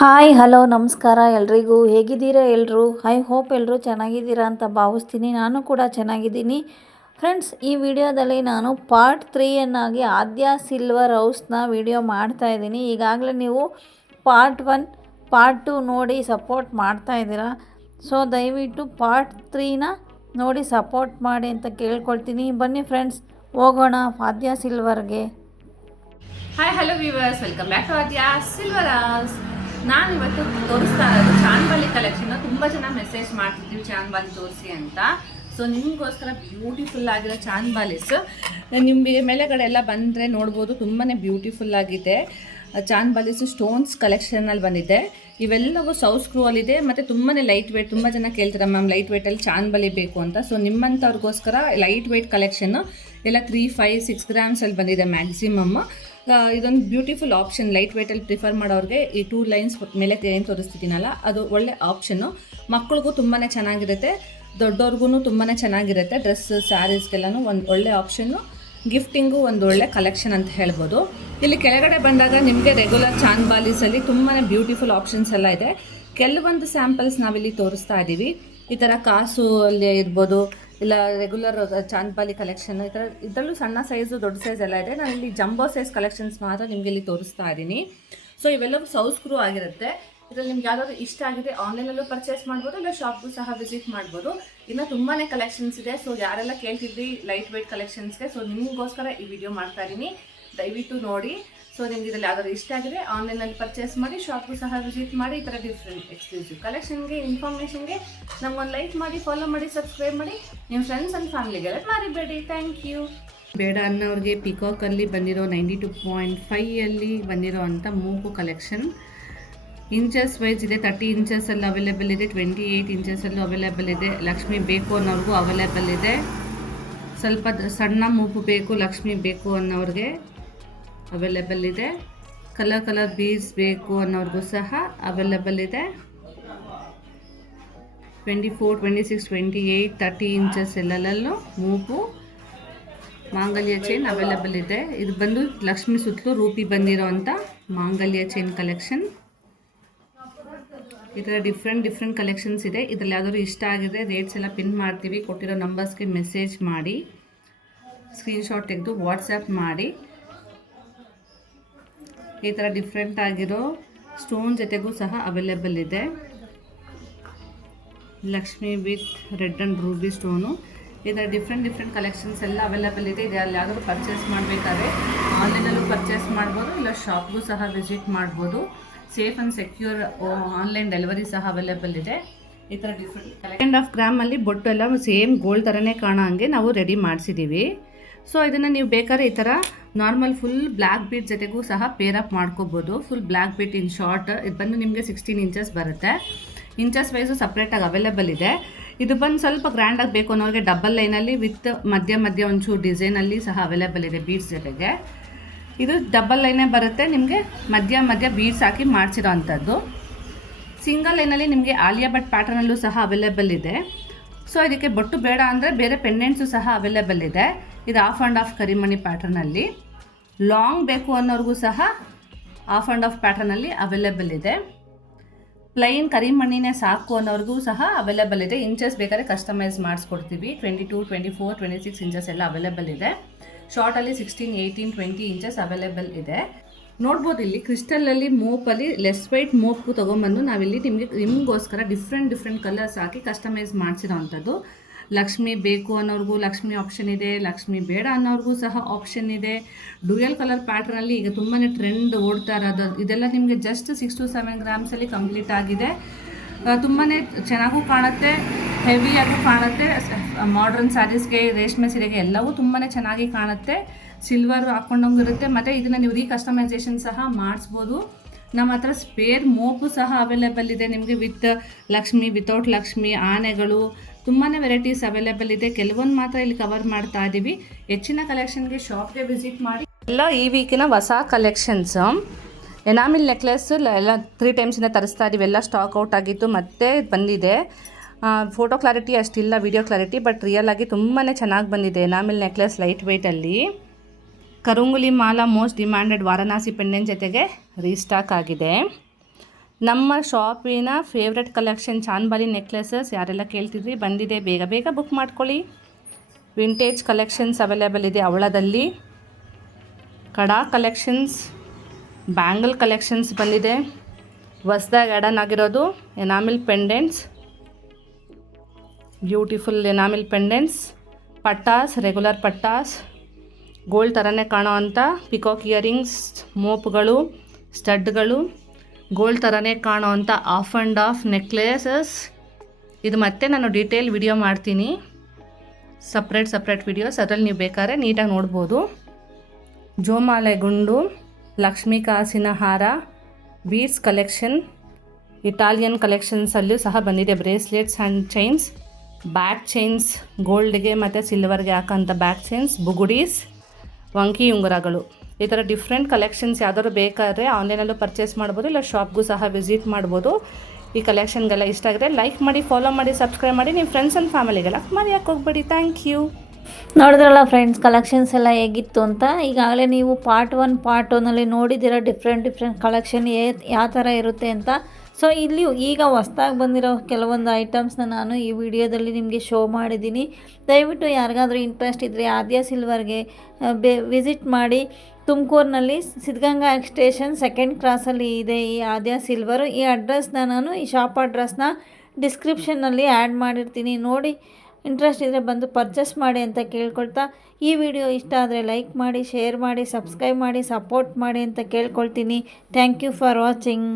Hi hello ನಮಸ್ಕಾರ ಎಲ್ರಿಗೂ ಹೇಗಿದ್ದೀರಾ ಎಲ್ಲರೂ. ಐ ಹೋಪ್ ಎಲ್ಲರೂ ಚೆನ್ನಾಗಿದ್ದೀರಾ ಅಂತ ಭಾವಿಸ್ತೀನಿ. ನಾನು ಕೂಡ ಚೆನ್ನಾಗಿದ್ದೀನಿ ಫ್ರೆಂಡ್ಸ್. ಈ ವಿಡಿಯೋದಲ್ಲಿ ನಾನು ಪಾರ್ಟ್ 3 ಆದ್ಯಾ ಸಿಲ್ವರ್ ಹೌಸ್ನ ವಿಡಿಯೋ ಮಾಡ್ತಾಯಿದ್ದೀನಿ. ಈಗಾಗಲೇ ನೀವು ಪಾರ್ಟ್ 1 ಪಾರ್ಟ್ 2 ನೋಡಿ ಸಪೋರ್ಟ್ ಮಾಡ್ತಾಯಿದ್ದೀರಾ. ಸೊ ದಯವಿಟ್ಟು ಪಾರ್ಟ್ 3ನ ನೋಡಿ ಸಪೋರ್ಟ್ ಮಾಡಿ ಅಂತ ಕೇಳ್ಕೊಳ್ತೀನಿ. ಬನ್ನಿ ಫ್ರೆಂಡ್ಸ್, ಹೋಗೋಣ ಆದ್ಯಾ ಸಿಲ್ವರ್ಗೆ. Hi hello viewers, welcome back to Aadya ಸಿಲ್ವರಾಸ್. ನಾನು ಇವತ್ತು ತೋರಿಸ್ತಾ ಇರೋದು ಚಾಂದ್ಬಾಲಿ ಕಲೆಕ್ಷನ್. ತುಂಬ ಜನ ಮೆಸೇಜ್ ಮಾಡ್ತಿದ್ದೀವಿ ಚಾಂದ್ಬಾಲಿ ತೋರಿಸಿ ಅಂತ. ಸೊ ನಿಮಗೋಸ್ಕರ ಬ್ಯೂಟಿಫುಲ್ ಆಗಿರೋ ಚಾಂದ್ಬಾಲಿಸ್ ನಿಮಗೆ ಮೇಲೆಗಡೆ ಎಲ್ಲ ಬಂದರೆ ನೋಡ್ಬೋದು. ತುಂಬಾ ಬ್ಯೂಟಿಫುಲ್ ಆಗಿದೆ ಚಾಂದ್ಬಾಲಿಸ್. ಸ್ಟೋನ್ಸ್ ಕಲೆಕ್ಷನಲ್ಲಿ ಬಂದಿದೆ. ಇವೆಲ್ಲವೂ ಸೌತ್ ಸ್ಕ್ರೂವಲ್ಲಿದೆ ಮತ್ತು ತುಂಬಾ ಲೈಟ್ ವೇಟ್. ತುಂಬ ಜನ ಕೇಳ್ತಾರೆ ಮ್ಯಾಮ್ ಲೈಟ್ ವೇಟಲ್ಲಿ ಚಾಂದ್ಬಾಲಿ ಬೇಕು ಅಂತ. ಸೊ ನಿಮ್ಮಂಥವ್ರಿಗೋಸ್ಕರ ಲೈಟ್ ವೇಟ್ ಕಲೆಕ್ಷನ್ನು ಎಲ್ಲ 3, 5, 6 ಗ್ರಾಮ್ಸಲ್ಲಿ ಬಂದಿದೆ ಮ್ಯಾಕ್ಸಿಮಮ್. ಇದೊಂದು ಬ್ಯೂಟಿಫುಲ್ ಆಪ್ಷನ್. ಲೈಟ್ ವೇಟಲ್ಲಿ ಪ್ರಿಫರ್ ಮಾಡೋರಿಗೆ ಈ 2 ಲೈನ್ಸ್ ಮೇಲೆ ಏನು ತೋರಿಸ್ತಿದ್ದೀನಲ್ಲ ಅದು ಒಳ್ಳೆ ಆಪ್ಷನ್ನು. ಮಕ್ಳಿಗೂ ತುಂಬಾ ಚೆನ್ನಾಗಿರುತ್ತೆ, ದೊಡ್ಡವ್ರಿಗೂ ತುಂಬಾ ಚೆನ್ನಾಗಿರುತ್ತೆ. ಡ್ರೆಸ್ ಸ್ಯಾರೀಸ್ಗೆಲ್ಲನೂ ಒಂದು ಒಳ್ಳೆ ಆಪ್ಷನ್ನು. ಗಿಫ್ಟಿಂಗು ಒಂದು ಒಳ್ಳೆ ಕಲೆಕ್ಷನ್ ಅಂತ ಹೇಳ್ಬೋದು. ಇಲ್ಲಿ ಕೆಳಗಡೆ ಬಂದಾಗ ನಿಮಗೆ ರೆಗ್ಯುಲರ್ ಚಾಂದ್ಬಾಲೀಸಲ್ಲಿ ತುಂಬಾ ಬ್ಯೂಟಿಫುಲ್ ಆಪ್ಷನ್ಸ್ ಎಲ್ಲ ಇದೆ. ಕೆಲವೊಂದು ಸ್ಯಾಂಪಲ್ಸ್ ನಾವಿಲ್ಲಿ ತೋರಿಸ್ತಾ ಇದ್ದೀವಿ. ಈ ಥರ ಕಾಸು ಅಲ್ಲಿ ಇರ್ಬೋದು, ಇಲ್ಲ ರೆಗ್ಯುಲರ್ ಚಾಂದ್ಬಾಲಿ ಕಲೆಕ್ಷನ್ ಈ ಥರ. ಇದರಲ್ಲೂ ಸಣ್ಣ ಸೈಜು ದೊಡ್ಡ ಸೈಜ್ ಎಲ್ಲ ಇದೆ. ನಾನು ಇಲ್ಲಿ ಜಂಬೋ ಸೈಜ್ ಕಲೆಕ್ಷನ್ಸ್ ಮಾತ್ರ ನಿಮಗೆ ಇಲ್ಲಿ ತೋರಿಸ್ತಾ ಇದ್ದೀನಿ. ಸೊ ಇವೆಲ್ಲವೂ ಸೌತ್ ಸ್ಕ್ರೂ ಆಗಿರುತ್ತೆ. ಇದರಲ್ಲಿ ನಿಮ್ಗೆ ಯಾವುದಾದ್ರು ಇಷ್ಟ ಆಗಿದೆ ಆನ್ಲೈನಲ್ಲೂ ಪರ್ಚೇಸ್ ಮಾಡ್ಬೋದು, ಇಲ್ಲ ಶಾಪ್ಗೂ ಸಹ ವಿಸಿಟ್ ಮಾಡ್ಬೋದು. ಇನ್ನು ತುಂಬಾ ಕಲೆಕ್ಷನ್ಸ್ ಇದೆ. ಸೊ ಯಾರೆಲ್ಲ ಕೇಳ್ತಿದ್ರಿ ಲೈಟ್ ವೇಟ್ ಕಲೆಕ್ಷನ್ಸ್ಗೆ, ಸೊ ನಿಮಗೋಸ್ಕರ ಈ ವಿಡಿಯೋ ಮಾಡ್ತಾ ಇದ್ದೀನಿ. ದಯವಿಟ್ಟು ನೋಡಿ. ಸೊ ನಿಮ್ಗೆ ಇದರಲ್ಲಿ ಯಾವ್ದಾದ್ರು ಇಷ್ಟ ಆಗಿದೆ ಆನ್ಲೈನಲ್ಲಿ ಪರ್ಚೇಸ್ ಮಾಡಿ, ಶಾಪ್ಗೂ ಸಹ ವಿಸಿಟ್ ಮಾಡಿ. ಈ ಥರ ಡಿಫ್ರೆಂಟ್ ಎಕ್ಸ್ಕ್ಲೂಸಿವ್ ಕಲೆಕ್ಷನ್ಗೆ ಇನ್ಫಾರ್ಮೇಷನ್ಗೆ ನಮ್ಗೊಂದು ಲೈಕ್ ಮಾಡಿ, ಫಾಲೋ ಮಾಡಿ, ಸಬ್ಸ್ಕ್ರೈಬ್ ಮಾಡಿ. ನಿಮ್ಮ ಫ್ರೆಂಡ್ಸ್ ಆ್ಯಂಡ್ ಫ್ಯಾಮಿಲಿಗೆಲ್ಲ ಮಾರಿಬೇಡಿ. Thank you. ಬೇಡ ಅನ್ನೋರಿಗೆ ಪಿಕಾಕಲ್ಲಿ ಬಂದಿರೋ 92.5 ಬಂದಿರೋ ಅಂಥ ಮೂಗು ಕಲೆಕ್ಷನ್. ಇಂಚಸ್ ವೈಸ್ ಇದೆ. 30 ಇಂಚಸಲ್ಲಿ ಅವೈಲೇಬಲ್ ಇದೆ, 28 ಇಂಚಸಲ್ಲೂ ಅವೈಲೇಬಲ್ ಇದೆ. ಲಕ್ಷ್ಮಿ ಬೇಕು ಅನ್ನೋರಿಗೂ ಅವೈಲೇಬಲ್ ಇದೆ. ಸ್ವಲ್ಪ ಸಣ್ಣ ಮೂಗು ಬೇಕು, ಲಕ್ಷ್ಮಿ ಬೇಕು ಅನ್ನೋರಿಗೆ ಅವೈಲೇಬಲ್ ಇದೆ. ಕಲರ್ ಬೀಡ್ಸ್ ಬೇಕು ಅನ್ನೋರಿಗೂ ಸಹ ಅವೈಲೇಬಲ್ ಇದೆ. 24, 26, 28, 30 ಇಂಚಸ್ ಎಲ್ಲೆಲ್ಲೂ ಮೂಗು ಮಾಂಗಲ್ಯ ಚೈನ್ ಅವೈಲೇಬಲ್ ಇದೆ. ಇದು ಬಂದು ಲಕ್ಷ್ಮಿ ಸುತ್ತಲೂ ರೂಪಿ ಬಂದಿರೋ ಅಂಥ ಮಾಂಗಲ್ಯ ಚೈನ್ ಕಲೆಕ್ಷನ್. ಈ ಥರ ಡಿಫ್ರೆಂಟ್ ಕಲೆಕ್ಷನ್ಸ್ ಇದೆ. ಇದರಲ್ಲಿ ಯಾವ್ದಾದ್ರು ಇಷ್ಟ ಆಗಿದೆ ರೇಟ್ಸ್ ಎಲ್ಲ ಪಿನ್ ಮಾಡ್ತೀವಿ. ಕೊಟ್ಟಿರೋ ನಂಬರ್ಸ್ಗೆ ಮೆಸೇಜ್ ಮಾಡಿ, ಸ್ಕ್ರೀನ್ಶಾಟ್ ತೆಗೆದು ವಾಟ್ಸಪ್ ಮಾಡಿ. ಈ ಥರ ಡಿಫ್ರೆಂಟ್ ಆಗಿರೋ ಸ್ಟೋನ್ ಜೊತೆಗೂ ಸಹ ಅವೈಲೇಬಲ್ ಇದೆ. Lakshmi with red and Ruby stone. ಈ ಥರ ಡಿಫ್ರೆಂಟ್ ಕಲೆಕ್ಷನ್ಸ್ ಎಲ್ಲ ಅವೈಲೇಬಲ್ ಇದೆ. ಇದರಲ್ಲಿ ಯಾವ್ದಾದ್ರು ಪರ್ಚೇಸ್ ಮಾಡಬೇಕಾದ್ರೆ ಆನ್ಲೈನಲ್ಲೂ ಪರ್ಚೇಸ್ ಮಾಡ್ಬೋದು, ಇಲ್ಲ ಶಾಪ್ಗೂ ಸಹ ವಿಸಿಟ್ ಮಾಡ್ಬೋದು. Safe and secure online delivery ಸಹ ಅವೈಲೇಬಲ್ ಇದೆ. ಈ ಥರ ಡಿಫ್ರೆಂಟ್ ಆಫ್ ಗ್ರಾಮಲ್ಲಿ ಬೊಟ್ಟು ಎಲ್ಲ ಸೇಮ್ ಗೋಲ್ಡ್ ಥರನೇ ಕಾಣೋ ಹಂಗೆ ನಾವು ರೆಡಿ ಮಾಡಿಸಿದ್ದೀವಿ. ಸೊ ಇದನ್ನು ನೀವು ಬೇಕಾದ್ರೆ ಈ ಥರ ನಾರ್ಮಲ್ ಫುಲ್ ಬ್ಲ್ಯಾಕ್ ಬೀಟ್ ಜೊತೆಗೂ ಸಹ ಪೇರಪ್ ಮಾಡ್ಕೋಬೋದು. Full black beat in short ಇದು ಬಂದು ನಿಮಗೆ 16 ಇಂಚಸ್ ಬರುತ್ತೆ. ಇಂಚಸ್ ವೈಸು ಸಪ್ರೇಟಾಗಿ ಅವೈಲೇಬಲ್ ಇದೆ. ಇದು ಬಂದು ಸ್ವಲ್ಪ ಗ್ರ್ಯಾಂಡಾಗಿ ಬೇಕು ಅನ್ನೋರಿಗೆ ಡಬಲ್ ಲೈನಲ್ಲಿ ವಿತ್ ಮಧ್ಯ ಒಂಚೂರು ಡಿಸೈನಲ್ಲಿ ಸಹ ಅವೈಲೇಬಲ್ ಇದೆ ಬೀಡ್ಸ್ ಜೊತೆಗೆ. ಇದು ಡಬಲ್ ಲೈನೇ ಬರುತ್ತೆ, ನಿಮಗೆ ಮಧ್ಯ ಬೀಡ್ಸ್ ಹಾಕಿ ಮಾಡಿಸಿರೋ ಅಂಥದ್ದು. ಸಿಂಗಲ್ ಲೈನಲ್ಲಿ ನಿಮಗೆ ಆಲಿಯಾ ಭಟ್ ಪ್ಯಾಟರ್ನಲ್ಲೂ ಸಹ ಅವೈಲೇಬಲ್ ಇದೆ. ಸೊ ಇದಕ್ಕೆ ಬೊಟ್ಟು ಬೇಡ ಅಂದರೆ ಬೇರೆ ಪೆಂಡೆಂಟ್ಸು ಸಹ ಅವೈಲೇಬಲ್ ಇದೆ. ಇದು ಆಫ್ ಆ್ಯಂಡ್ ಆಫ್ ಕರಿಮಣಿ ಪ್ಯಾಟರ್ನಲ್ಲಿ. ಲಾಂಗ್ ಬೇಕು ಅನ್ನೋರಿಗೂ ಸಹ ಆಫ್ ಆ್ಯಂಡ್ ಆಫ್ ಪ್ಯಾಟರ್ನಲ್ಲಿ ಅವೈಲೇಬಲ್ ಇದೆ. ಪ್ಲೈನ್ ಕರಿಮಣಿನೇ ಸಾಕು ಅನ್ನೋರಿಗೂ ಸಹ ಅವೈಲೇಬಲ್ ಇದೆ. ಇಂಚಸ್ ಬೇಕಾದ್ರೆ ಕಸ್ಟಮೈಸ್ ಮಾಡಿಸ್ಕೊಡ್ತೀವಿ. 22, 24, 26 ಇಂಚಸ್ ಎಲ್ಲ ಅವೈಲೇಬಲ್ ಇದೆ. ಶಾರ್ಟಲ್ಲಿ 16, 18, 20 ಇಂಚಸ್ ಅವೈಲೇಬಲ್ ಇದೆ. ನೋಡ್ಬೋದು ಇಲ್ಲಿ ಕ್ರಿಸ್ಟಲಲ್ಲಿ ಮೋಪಲ್ಲಿ ಲೆಸ್ ವೈಟ್ ಮೋಪು ತೊಗೊಂಬಂದು ನಾವಿಲ್ಲಿ ನಿಮಗೋಸ್ಕರ ಡಿಫ್ರೆಂಟ್ ಕಲರ್ಸ್ ಹಾಕಿ ಕಸ್ಟಮೈಸ್ ಮಾಡಿಸಿರೋ ಅಂಥದ್ದು. ಲಕ್ಷ್ಮಿ ಬೇಕು ಅನ್ನೋರಿಗೂ ಲಕ್ಷ್ಮಿ ಆಪ್ಷನ್ ಇದೆ, ಲಕ್ಷ್ಮಿ ಬೇಡ ಅನ್ನೋರಿಗೂ ಸಹ ಆಪ್ಷನ್ ಇದೆ. ಡ್ಯೂಯಲ್ ಕಲರ್ ಪ್ಯಾಟರ್ನಲ್ಲಿ ಈಗ ತುಂಬಾ ಟ್ರೆಂಡ್ ಓಡ್ತಾ ಇರೋದು. ಇದೆಲ್ಲ ನಿಮಗೆ ಜಸ್ಟ್ 6 to 7 ಗ್ರಾಮ್ಸಲ್ಲಿ ಕಂಪ್ಲೀಟ್ ಆಗಿದೆ. ತುಂಬಾ ಚೆನ್ನಾಗೂ ಕಾಣುತ್ತೆ, ಹೆವಿಯಾಗೂ ಕಾಣುತ್ತೆ. ಮಾಡ್ರನ್ ಸ್ಯಾರೀಸ್ಗೆ, ರೇಷ್ಮೆ ಸೀರೆಗೆ ಎಲ್ಲವೂ ತುಂಬಾ ಚೆನ್ನಾಗಿ ಕಾಣುತ್ತೆ. ಸಿಲ್ವರ್ ಹಾಕ್ಕೊಂಡಂಗಿರುತ್ತೆ. ಮತ್ತು ಇದನ್ನು ನೀವು ರೀಕಸ್ಟಮೈಸೇಷನ್ ಸಹ ಮಾಡಿಸ್ಬೋದು. ನಮ್ಮ ಹತ್ರ ಸ್ಪೇರ್ ಮೋಪು ಸಹ ಅವೈಲೇಬಲ್ ಇದೆ ನಿಮಗೆ. ವಿತ್ ಲಕ್ಷ್ಮಿ, ವಿತೌಟ್ ಲಕ್ಷ್ಮಿ, ಆನೆಗಳು ತುಂಬಾ ವೆರೈಟೀಸ್ ಅವೈಲೇಬಲ್ ಇದೆ. ಕೆಲವೊಂದು ಮಾತ್ರ ಇಲ್ಲಿ ಕವರ್ ಮಾಡ್ತಾ ಇದ್ದೀವಿ. ಹೆಚ್ಚಿನ ಕಲೆಕ್ಷನ್ಗೆ ಶಾಪ್ಗೆ ವಿಸಿಟ್ ಮಾಡಿ. ಎಲ್ಲ ಈ ವೀಕಿನ ಹೊಸ ಕಲೆಕ್ಷನ್ಸ್. ಎನಾಮಿಲ್ ನೆಕ್ಲೆಸ್ ಎಲ್ಲ 3 ಟೈಮ್ಸಿಂದ ತರಿಸ್ತಾ ಇದ್ದೀವಿ. ಎಲ್ಲ ಸ್ಟಾಕ್ ಔಟ್ ಆಗಿತ್ತು, ಮತ್ತೆ ಬಂದಿದೆ. ಫೋಟೋ ಕ್ಲಾರಿಟಿ ಅಷ್ಟಿಲ್ಲ, ವಿಡಿಯೋ ಕ್ಲಾರಿಟಿ, ಬಟ್ ರಿಯಲ್ ಆಗಿ ತುಂಬಾ ಚೆನ್ನಾಗಿ ಬಂದಿದೆ. ಎನಾಮಿಲ್ ನೆಕ್ಲೆಸ್ ಲೈಟ್ ವೆಯ್ಟಲ್ಲಿ. ಕರುಂಗುಲಿ ಮಾಲಾ ಮೋಸ್ಟ್ ಡಿಮ್ಯಾಂಡೆಡ್ ವಾರಣಾಸಿ ಪೆಂಡೆಂಟ್ ಜೊತೆಗೆ ರೀಸ್ಟಾಕ್ ಆಗಿದೆ. ನಮ್ಮ ಶಾಪಿನ ಫೇವ್ರೆಟ್ ಕಲೆಕ್ಷನ್ ಚಾಂದ್ಬಾಲಿ ನೆಕ್ಲೆಸಸ್ ಯಾರೆಲ್ಲ ಕೇಳ್ತಿದ್ರಿ ಬಂದಿದೆ, ಬೇಗ ಬೇಗ ಬುಕ್ ಮಾಡ್ಕೊಳ್ಳಿ. ವಿಂಟೇಜ್ ಕಲೆಕ್ಷನ್ಸ್ ಅವೈಲೇಬಲ್ ಇದೆ ಅವಳದಲ್ಲಿ. ಕಡಾ ಕಲೆಕ್ಷನ್ಸ್, ಬ್ಯಾಂಗಲ್ ಕಲೆಕ್ಷನ್ಸ್ ಬಂದಿದೆ. ಹೊಸ್ದಾಗಿ ಆ್ಯಡ್ ಆಗಿರೋದು enamel pendants, beautiful enamel pendants, ಪಟ್ಟಾಸ್, ರೆಗ್ಯುಲರ್ ಪಟ್ಟಾಸ್, ಗೋಲ್ಡ್ ಥರನೇ ಕಾಣೋ ಅಂಥ ಪಿಕಾಕ್ ಇಯರಿಂಗ್ಸ್, ಮೋಪ್ಗಳು, ಸ್ಟಡ್ಗಳು, ಗೋಲ್ಡ್ ಥರನೇ ಕಾಣೋ ಅಂಥ ಆಫ್ ಆ್ಯಂಡ್ ಆಫ್ ನೆಕ್ಲೆಸಸ್. ಇದು ಮತ್ತೆ ನಾನು ಡೀಟೇಲ್ ವಿಡಿಯೋ ಮಾಡ್ತೀನಿ, ಸಪ್ರೇಟ್ ವಿಡಿಯೋಸ್, ಅದರಲ್ಲಿ ನೀವು ಬೇಕಾದ್ರೆ ನೀಟಾಗಿ ನೋಡ್ಬೋದು. ಜೋಮಾಲೆ ಗುಂಡು, ಲಕ್ಷ್ಮೀ ಕಾಸಿನ ಹಾರ, ಬೀಡ್ಸ್ ಕಲೆಕ್ಷನ್, ಇಟಾಲಿಯನ್ ಕಲೆಕ್ಷನ್ಸಲ್ಲೂ ಸಹ ಬಂದಿದೆ. Bracelets and chains, back chains, ಗೋಲ್ಡ್ಗೆ ಮತ್ತು ಸಿಲ್ವರ್ಗೆ ಹಾಕೋಂಥ ಬ್ಯಾಕ್ ಚೈನ್ಸ್, ಬುಗುಡೀಸ್, ವಂಕಿ ಉಂಗುರಗಳು, ಈ ಥರ ಡಿಫ್ರೆಂಟ್ ಕಲೆಕ್ಷನ್ಸ್ ಯಾವ್ದಾದ್ರು ಬೇಕಾದರೆ ಆನ್ಲೈನಲ್ಲೂ ಪರ್ಚೇಸ್ ಮಾಡ್ಬೋದು, ಇಲ್ಲ ಶಾಪ್ಗೂ ಸಹ ವಿಸಿಟ್ ಮಾಡ್ಬೋದು. ಈ ಕಲೆಕ್ಷನ್ಗೆಲ್ಲ ಇಷ್ಟ ಆಗಿದೆ ಲೈಕ್ ಮಾಡಿ, ಫಾಲೋ ಮಾಡಿ, ಸಬ್ಸ್ಕ್ರೈಬ್ ಮಾಡಿ, ನಿಮ್ಮ ಫ್ರೆಂಡ್ಸ್ ಆ್ಯಂಡ್ ಫ್ಯಾಮಿಲಿಗೆಲ್ಲ ಮರೆಯೋಕ್ಕೆ ಹೋಗ್ಬೇಡಿ. Thank you. ನೋಡಿದ್ರಲ್ಲ ಫ್ರೆಂಡ್ಸ್, ಕಲೆಕ್ಷನ್ಸ್ ಎಲ್ಲ ಹೇಗಿತ್ತು ಅಂತ. ಈಗಾಗಲೇ ನೀವು ಪಾರ್ಟ್ 1 ಪಾರ್ಟ್ 2ನಲ್ಲಿ ನೋಡಿದ್ದೀರ ಡಿಫ್ರೆಂಟ್ ಕಲೆಕ್ಷನ್ ಯಾವ ಥರ ಇರುತ್ತೆ ಅಂತ. ಸೊ ಇಲ್ಲಿ ಈಗ ಹೊಸ್ದಾಗಿ ಬಂದಿರೋ ಕೆಲವೊಂದು ಐಟಮ್ಸ್ನ ನಾನು ಈ ವಿಡಿಯೋದಲ್ಲಿ ನಿಮಗೆ ಶೋ ಮಾಡಿದ್ದೀನಿ. ದಯವಿಟ್ಟು ಯಾರಿಗಾದ್ರೂ ಇಂಟ್ರೆಸ್ಟ್ ಇದ್ದರೆ ಆದ್ಯ ಸಿಲ್ವರ್ಗೆ ವಿಸಿಟ್ ಮಾಡಿ. ತುಮಕೂರಿನಲ್ಲಿ ಸಿದ್ಧಗಂಗಾ ಸ್ಟೇಷನ್ 2nd ಕ್ರಾಸಲ್ಲಿ ಇದೆ ಈ ಆದ್ಯ ಸಿಲ್ವರು. ಈ ಅಡ್ರೆಸ್ನ ನಾನು ಈ ಶಾಪ್ ಅಡ್ರೆಸ್ನ ಡಿಸ್ಕ್ರಿಪ್ಷನ್ನಲ್ಲಿ ಆ್ಯಡ್ ಮಾಡಿರ್ತೀನಿ, ನೋಡಿ ಇಂಟ್ರೆಸ್ಟ್ ಇದ್ದರೆ ಬಂದು ಪರ್ಚೇಸ್ ಮಾಡಿ ಅಂತ ಕೇಳ್ಕೊಳ್ತಾ, ಈ ವಿಡಿಯೋ ಇಷ್ಟ ಆದರೆ ಲೈಕ್ ಮಾಡಿ, ಶೇರ್ ಮಾಡಿ, ಸಬ್ಸ್ಕ್ರೈಬ್ ಮಾಡಿ, ಸಪೋರ್ಟ್ ಮಾಡಿ ಅಂತ ಕೇಳ್ಕೊಳ್ತೀನಿ. Thank you for watching.